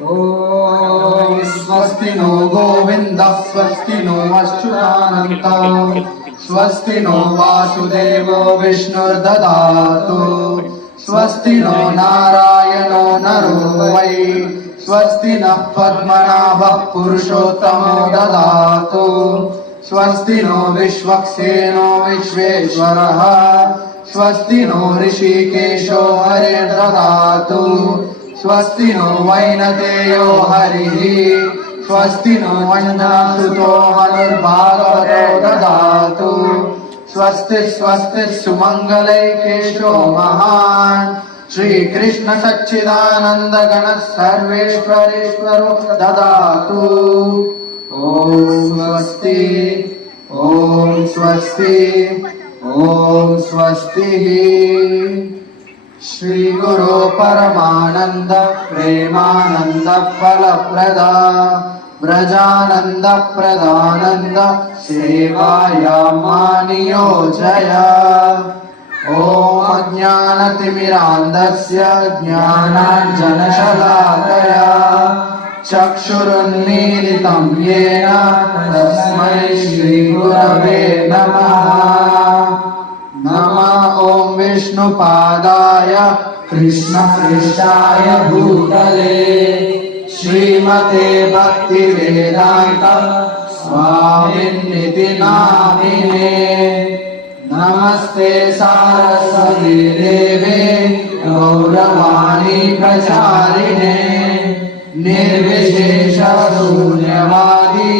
ॐ स्वस्ति नो गोविन्दः स्वस्ति नो अच्युतानन्तः स्वस्ति नो वासुदेवो विष्णुर्दधातु स्वस्ति नो नारायणो नरो वै स्वस्ति नः पद्मनाभः पुरुषोत्तमो दधातु स्वस्ति नो विश्वक्सेनो विश्वेश्वरः स्वस्ति नो ऋषिकेशो हरिर्दधातु स्वस्ति नो वैनतेयो हरिः स्वस्ति नो वञ्जनासुतो हनुर्भागवतो दधातु स्वस्ति स्वस्ति सुमङ्गलैकेशो महान् श्रीकृष्ण सच्चिदानन्द गण सर्वेश्वरेश्वरो ददातु ॐ स्वस्ति ॐ स्वस्ति ॐ स्वस्तिः। श्री गुरु परमानंद प्रेमानंद फलप्रदा व्रजानंद प्रदानंद सेवाया मानियोजय। ओम अज्ञानतिमिरान्धस्य ज्ञानाञ्जनशलाकया चक्षुरुन्मीलितं येन तस्मै श्रीगुरवे नमः। नमः ॐ विष्णुपादाय कृष्णपृष्ठाय भूतले श्रीमते भक्तिवेदान्त स्वामिन्निति नामिने। नमस्ते सारस्वती देवे गौरवाणी प्रचारिणे निर्विशेष शून्यवादी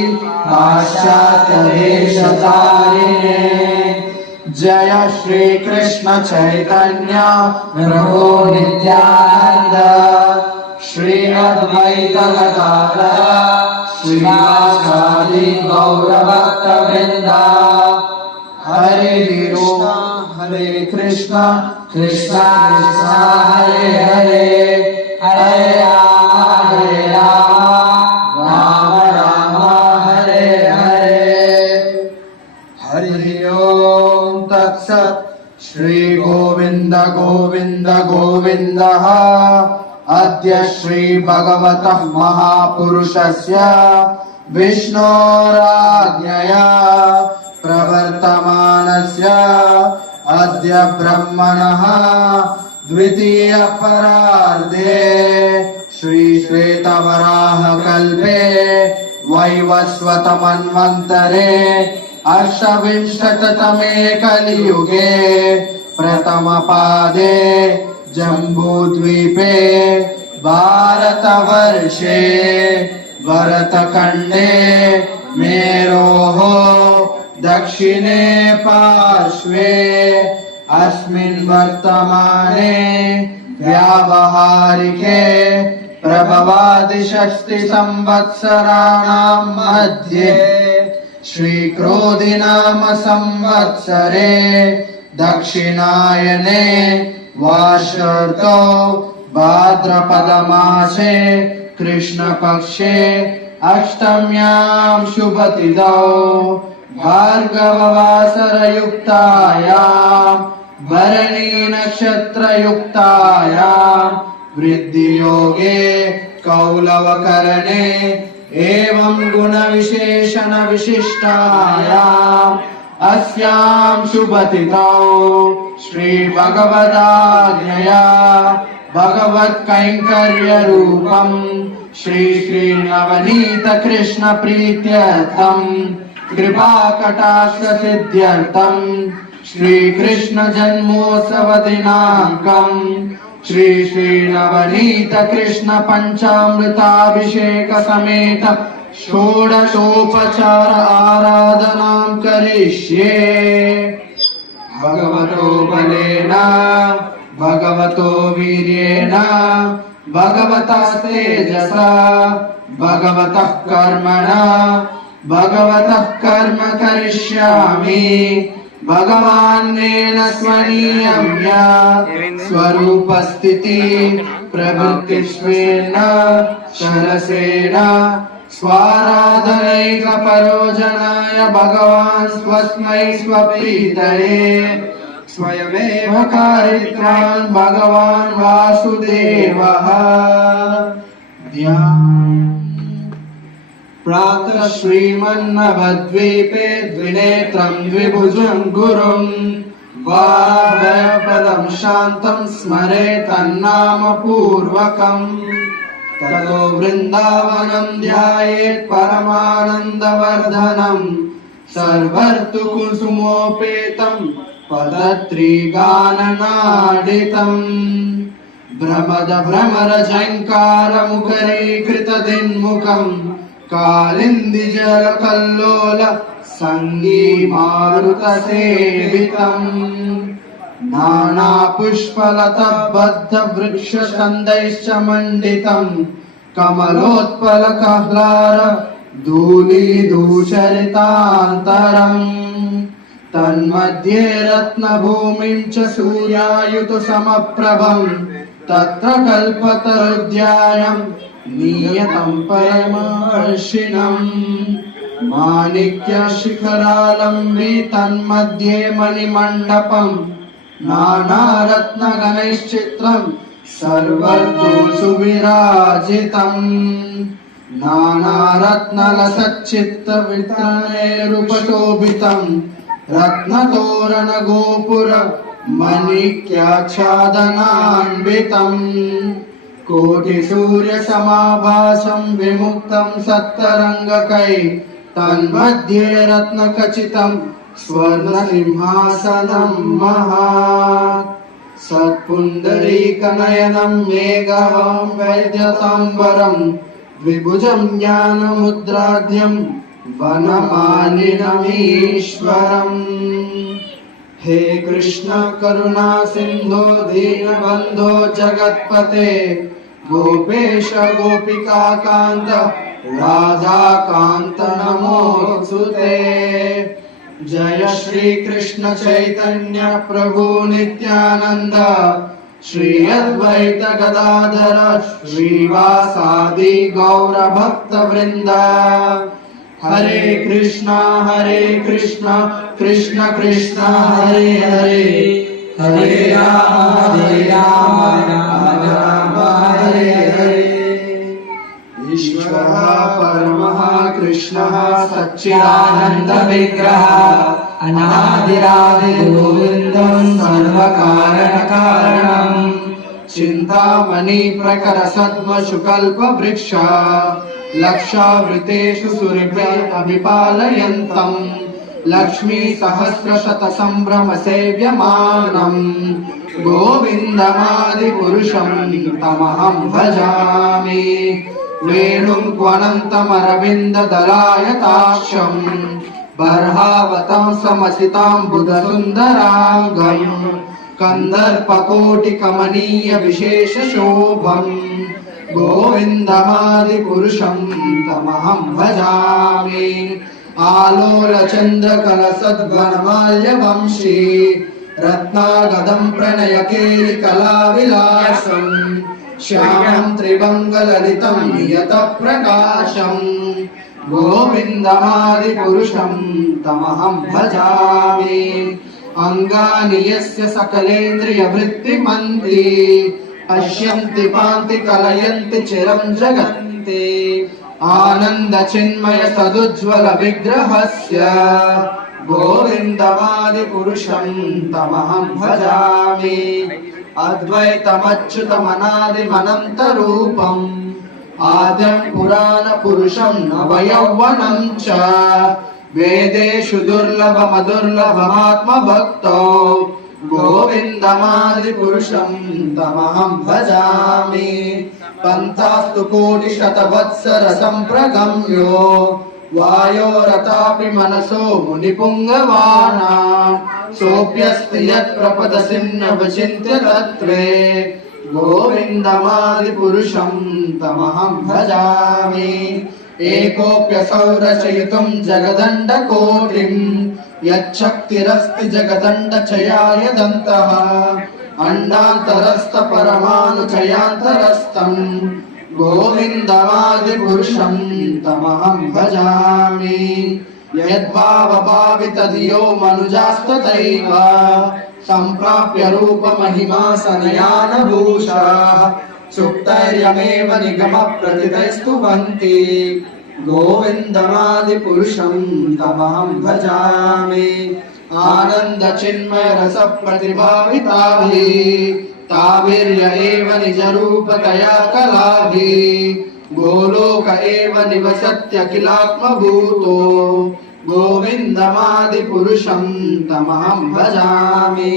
पाश्चात्य देशतारिणे। जय श्री कृष्ण चैतन्य प्रभु नित्यानंद श्री अद्वैत गदाधर श्रीवासादि गौर भक्त वृंद। हरे हरे कृष्ण कृष्ण कृष्ण हरे हरे हरे राम राम राम हरे हरे। हरि ओम तत्सत्। श्री गोविंद गोविंद गोविन्दः अद्य श्री भगवतः महापुरुषस्य विष्णोराज्ञया प्रवर्तमानस्य अद्य ब्रह्मणः द्वितीय परार्धे श्री श्वेतवराह कल्पे वैवस्वत मन्वन्तरे अष्टविंशततमे कलियुगे प्रथमपादे जम्बूद्वीपे भारतवर्षे भरतखण्डे मेरोः दक्षिणे पार्श्वे अस्मिन् वर्तमाने व्यावहारिके प्रभवादि षष्टि संवत्सराणां मध्ये श्रीक्रोधिनाम संवत्सरे दक्षिणायने वार्षर्तो भाद्रपदमासे कृष्णपक्षे अष्टम्यां शुभतिथौ भार्गववासरयुक्तायां भरणी नक्षत्रयुक्तायां वृद्धियोगे कौलवकरणे एवं गुणविशेषण विशिष्टायाम् अस्यां शुभतिथौ श्री भगवदाज्ञया भगवत्कैंकर्य रूपं श्री श्रीनवनीत कृष्ण प्रीत्यर्थं कृपा कटाक्ष सिद्ध्यर्थं श्री कृष्ण जन्मोत्सव दिनांकं श्री श्रीनवनीत कृष्ण पंचामृताभिषेक समेत षोडशोपचार आराधनां करिष्ये। भगवतो बलेन भगवतो वीर्येण भगवतः तेजसा भगवतः कर्मणा भगवतः कर्म करिष्यामि। भगवान्नेन स्वनीयं या स्वरूपस्थिति प्रवृत्तिष्वेन शरसेन स्वाराधनैकपरोजनाय भगवान् स्वस्मै स्वप्रीतये स्वयमेव कारयित्वान् भगवान् वासुदेवः। प्रातः श्रीमन्नवद्वीपे द्विनेत्रं द्विभुजं गुरुं वाभयपदं शान्तं स्मरेतन्नामपूर्वकम् ततो वृन्दावनं ध्यायेत् परमानन्दवर्धनं सर्वर्तुकुसुमोपेतं पदत्रीगाननादितम् भ्रमरझङ्कारमुखरीकृतदिन्मुखम् कालिन्दिजलकल्लोल सङ्गीमारुतसेवितम् नानापुष्पलताबद्धवृक्षछन्दैश्च मण्डितम् कमलोत्पलकह्लार धूलीधूसरितान्तरम् तन्मध्ये रत्नभूमिं च सूर्यायुतसमप्रभम् तत्र कल्पतरुध्यायम् नियतं परमर्षिणम् माणिक्यशिखरालम्बी तन्मध्ये मणिमण्डपम् नानारत्नगणैश्चित्रम् सर्वतो सुविराजितम् नानारत्नलसच्चित्तवितानैरुपशोभितम् रत्नतोरणगोपुर मणिक्याच्छादनान्वितम् कोटिसूर्यसमाभासं विमुक्तं सत्तरङ्गकै तन्मध्ये रत्नखचितं स्वर्णसिंहासनं महा सत्पुण्डरीकनयनं मेघवां वैद्यताम्बरं द्विभुजं ज्ञानमुद्राढ्यं वनमालिनमीश्वरम् हे कृष्ण करुणा सिन्धो दीनबन्धो जगत्पते गोपेश गोपिका कान्त राधा कान्त नमोऽस्तुते जय श्री कृष्ण चैतन्य प्रभु नित्यानंद श्री अद्वैत गदाधर श्रीवासादि गौर भक्त वृंद हरे कृष्णा कृष्ण कृष्ण हरे हरे हरे राम राम राम हरे हरे ईश्वरः परमः कृष्णः सच्चिदानन्द विग्रहः अनादिरादिर्गोविन्दं सर्वकारणकारणम् चिन्तामणि प्रकर सद्मशुकल्पवृक्ष लक्षावृतेषु सुरभिः अभिपालयन्तम् लक्ष्मी सहस्रशत संभ्रम सेव्यमानम् गोविन्दमादिपुरुषं तमहं भजामि वेणुं क्वनन्तमरविन्ददलायताक्षम् बर्हावतं समसिताम्बुधसुन्दराङ्गम् कन्दर्पकोटिकमनीय विशेषशोभम् गोविन्दमादिपुरुषं तमहं भजामि आलोलचन्द्रकलसद्वनमाल्यवंशी रत्नागदं प्रणयकेलिकलाविलासम् श्यामं त्रिभङ्गललितं नियतप्रकाशम् गोविन्दमादिपुरुषं तमहं भजामि अङ्गानि यस्य सकलेन्द्रियवृत्तिमन्ति पश्यन्ति पान्ति कलयन्ति चिरं जगन्ति आनन्दचिन्मय सदुज्ज्वल विग्रहस्य गोविन्दमादिपुरुषं तमहं भजामि अद्वैतमच्युतमनादिमनन्तरूपम् आद्यं पुराणपुरुषं नवयौवनं च वेदेषु दुर्लभमदुर्लभमात्मभक्तो गोविन्दमादिपुरुषं तमहं भजामि पन्थास्तु कोटिशतवत्सर सम्प्रगम्यो वायोरतापि मनसो मुनिपुङ्गवाना सोऽप्यस्ति यत्प्रपदसिन्नवचिन्त्य तत्त्वे गोविन्दमादिपुरुषं तमहं भजामि एकोऽप्यसौ रचयितुं जगदण्डकोटिं यच्छक्तिरस्ति जगदण्डचयाय दन्तः अण्डान्तरस्थपरमाणुचयान्तरस्थं गोविन्दमादिपुरुषं तमहं भजामि यद्भावभावितधियो मनुजास्तथैव सम्प्राप्य रूपमहिमा सनयानभूषा सुक्तैर्यमेव निगमप्रतितैस्तुवन्ति गोविन्दमादिपुरुषं तमहं भजामि आनन्दचिन्मयरसप्रतिभाविताभिः ताभिर्य एव निजरूपतया कलाभिः गोलोक एव निवसत्यखिलात्मभूतो गोविन्दमादिपुरुषं तमहं भजामि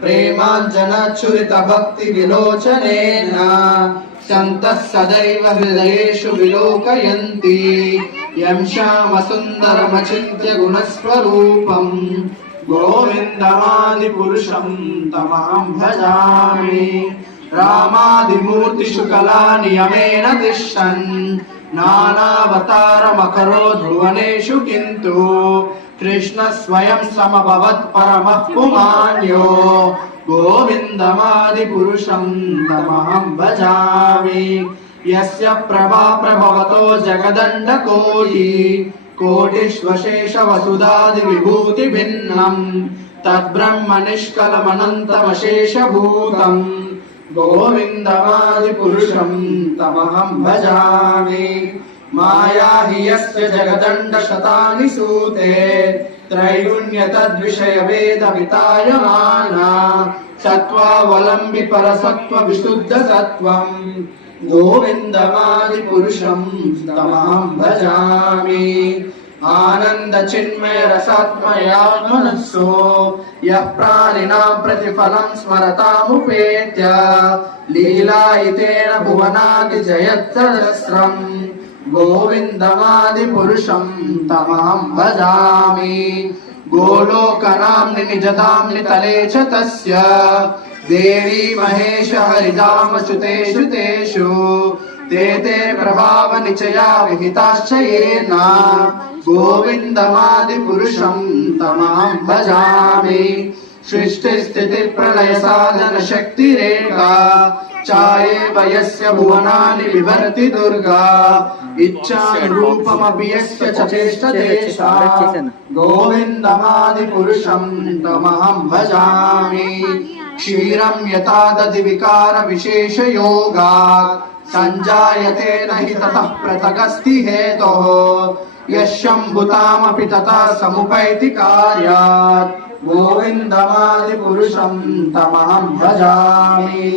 प्रेमाञ्जनच्छुरितभक्तिविलोचनेन सन्तः सदैव हृदयेषु विलोकयन्ति यं श्यामसुन्दरमचिन्त्य गुणस्वरूपं गोविन्दमादिपुरुषं तमहं भजामि रामादिमूर्तिषु कलानियमेन तिष्ठन् नानावतारमकरोत् भुवनेषु किन्तु कृष्ण स्वयं समभवत् परमः पुमान्यो गोविन्दमादिपुरुषं तमहं भजामि यस्य प्रभा प्रभवतो जगदण्डकोटि कोटिष्वशेष वसुधादिविभूतिभिन्नं तद्ब्रह्म निष्कलमनन्तमशेषभूतं गोविन्दमादिपुरुषं तमहं भजामि माया हि यस्य जगदण्डशतानि सूते त्रैगुण्य तद्विषय वेदवितायमाना सत्त्वावलम्बि परसत्त्व विशुद्ध सत्त्वं गोविन्दमादिपुरुषं तमहं भजामि आनन्द चिन्मय रसात्मयात्मनस्सो यः प्राणिनां प्रतिफलं स्मरतामुपेत्य लीलायितेन भुवनादिजयत्सहस्रम् गोविन्दमादिपुरुषं तमहं भजामि गोलोकनाम्नि निजधाम्नि तले च तस्य देवी महेश हरिधामच्युतेषु तेषु ते ते प्रभावनिचया विहिताश्च येन गोविन्दमादिपुरुषं तमहं भजामि सृष्टिस्थितिप्रलयसाधनशक्तिरेका चायेव यस्य भुवनानि बिभर्ति दुर्गा इच्छानुरूपमपि यस्य च चेष्टते सा गोविन्दमादिपुरुषं तमहं भजामि क्षीरं यथा दधिविकारविशेषयोगात् सञ्जायते न हि ततः पृथगस्ति हेतुः यशम्भुतामपि तथा समुपैति कार्यात् गोविन्दमादिपुरुषं तमहं भजामि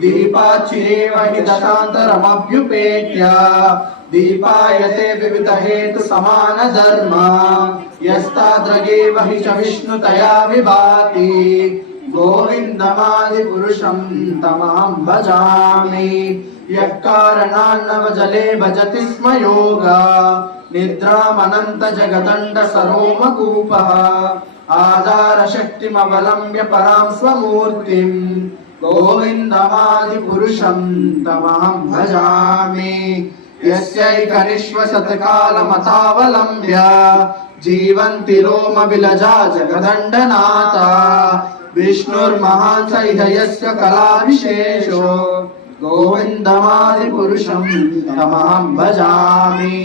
दीपाच्चिरेव हि दशान्तरमभ्युपेत्य दीपायते विविध हेतु समान धर्म यस्ताद्रगेव हि च विष्णुतया विभाति गोविन्दमादिपुरुषं तमहं भजामि यः कारणान्नवजले भजति स्म योगा निद्रामनन्त जगदण्ड सरोमकूपः आधारशक्तिमवलम्ब्य परां स्वमूर्तिं गोविन्दमादिपुरुषं तमहं भजामि यस्यैकनिश्वसत्कालमथावलम्ब्य जीवन्ति रोमविलजा जगदण्डनाथा विष्णुर्महान् स इह यस्य कलाविशेषो गोविन्दमादिपुरुषं तमहं भजामि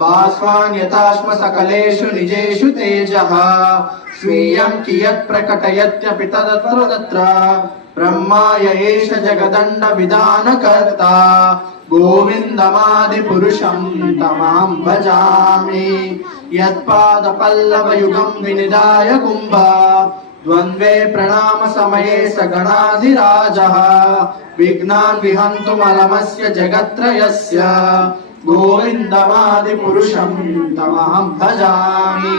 भास्वान् यथाश्म सकलेषु निजेषु तेजः स्वीयं कियत् प्रकटयत्यपि तदत्र तत्र ब्रह्माय एष जगदण्ड विधानकर्ता गोविन्दमादिपुरुषं तमहं भजामि यत्पादपल्लवयुगं विनिधाय कुम्भ द्वन्द्वे प्रणाम समये स गणाधिराजः विघ्नान् विहन्तुमलमस्य जगत्त्रयस्य गोविन्दमादिपुरुषं तमहं भजामि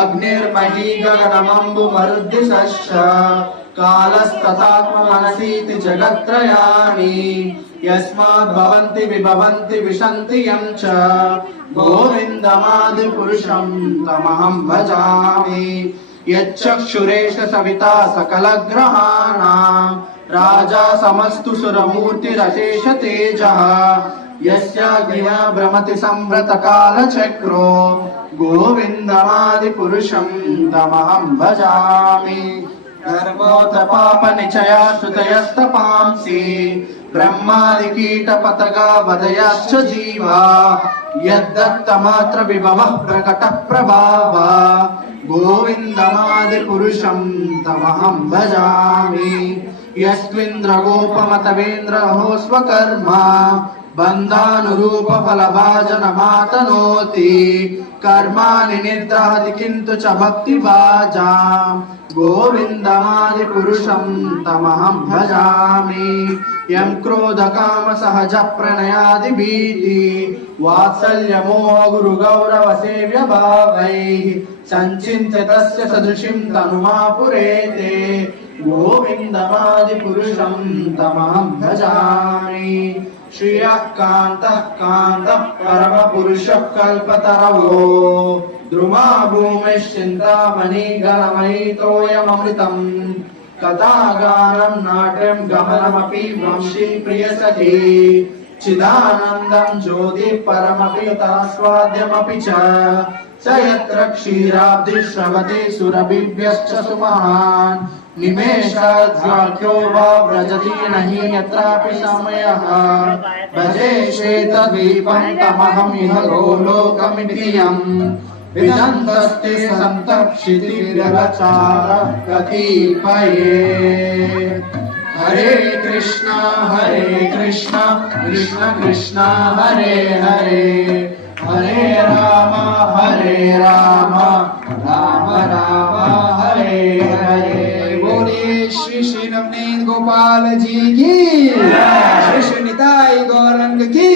अग्निर्मही गगनमम्बुमरुद्दिशश्च कालस्तथात्ममनसीति जगत्त्रयाणि यस्मात् भवन्ति विभवन्ति विशन्ति यं च गोविन्दमादिपुरुषं तमहं भजामि यच्चक्षुरेश सविता सकलग्रहाणां राजा समस्तु सुरमूर्तिरशेष तेजः यस्याग्निया भ्रमति संवृतकालचक्रो गोविन्दमादिपुरुषं तमहं भजामि गर्भोत्पापनिचया श्रुतयस्तपांसि ब्रह्मादिकीटपतगा वदयाश्च जीवा यद्दत्तमात्र विभवः प्रकटः प्रभावा गोविन्दमादिपुरुषं तमहं भजामि यस्त्विन्द्रगोपमतवेन्द्रहो स्वकर्मा बन्धानुरूप फलभाजनमातनोति कर्माणि निद्राति किन्तु च भक्तिभाजाम् गोविन्दमादिपुरुषं तमहं भजामि यं क्रोधकामसहज प्रणयादिभीति वात्सल्यमोह गुरुगौरवसेव्यभावैः सञ्चिन्त्य तस्य सदृशीं तनुमापुरेते गोविन्दमादिपुरुषं तमहं भजामि श्रियः कान्तः कान्तः परमपुरुषः कल्पतरवो द्रुमा भूमिश्चिन्तामणि गणमयितोऽयमृतम् कथागानं नाट्यं गमनमपि वंशी प्रियसखी चिदानन्दं ज्योति परमपि तास्वाद्यमपि च स यत्र क्षीराब्धि श्रवति सुरभिभ्यश्च सुमहान् निमेषाद्वाक्यो वा व्रजति नहि यत्रापि समयः भजे श्वेतद्वीपं तमहं इह गोलोकमिति यम् विदन्तस्ते सन्तप्शितिरचार कतिपये हरे कृष्णा कृष्ण कृष्ण हरे हरे हरे राम राम राम हरे हरे। बोलिए श्री श्री नवनीत गोपाल जी की, श्री श्री निताई गौरंग की।